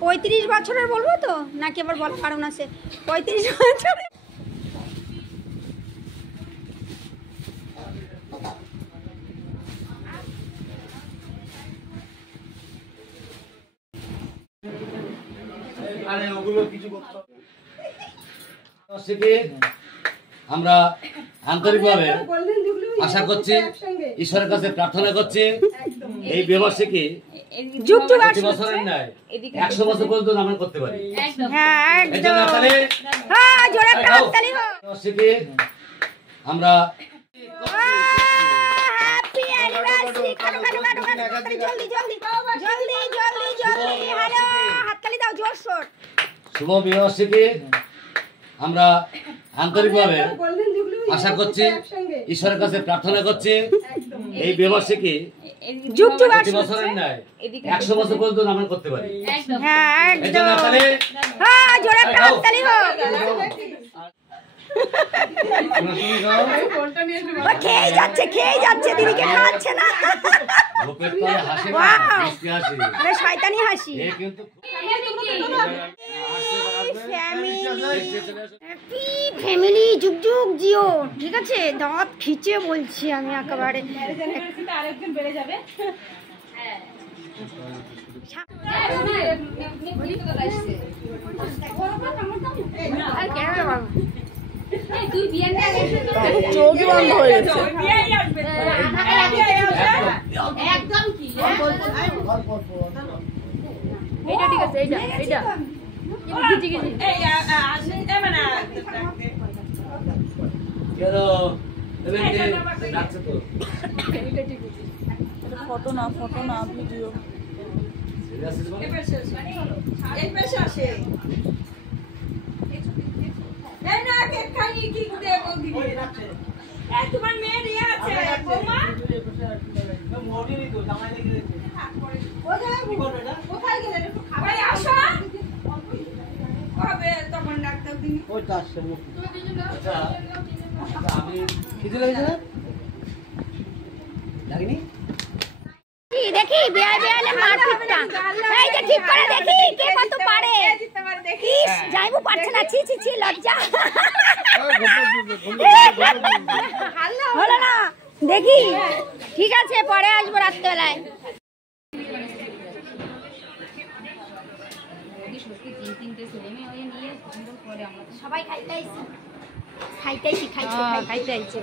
35 বছরের বলবো তো নাকি আবার বলার কারণ আছে? 35 বছরের। আমরা আন্তরিকভাবে আশা করছি, ঈশ্বরের কাছে প্রার্থনা করছি এই বিবাহকে যুগ যুগ বছরের নয় 100 বছর পর্যন্ত আমরা করতে পারি। আমরা শুভ বিবাহকে আমরা আন্তরিকভাবে আশা করছি, ঈশ্বরের কাছে প্রার্থনা করছি এই বিবাহকে যুগ যুগ বছরের নয় 100 বছর পর্যন্ত আমরা করতে পারি। খেয়ে যাচ্ছে দিদিকে খাওয়াচ্ছে না। শয়তানি হাসি। ফ্যামিলি যুগ যুগ জিও, ঠিক আছে? দাঁত খিচে বলছি আমি একেবারে। চোখই বন্ধ হয়ে গেছে। এইটা ঠিক আছে, এইটা এইটা ফটো না ভিডিও। তোমার মেয়ের ইয়ে আছে কোথায় গেলে একটু খাবার আসো কবে তখন ডাক্তার দিন ওইটা আসছে। আমি খিদে লেগেছে না লাগেনি দেখি বিয়ায় বিয়ালে মারপিটটা এই যে ঠিক করে দেখি কে কত পারে। ইস যাইবো পারছে না, ছি ছি ছি লজ্জা হলো না। দেখি ঠিক আছে, পরে আসবো রাত্রেবেলায়। সবাই খাইতে আইছি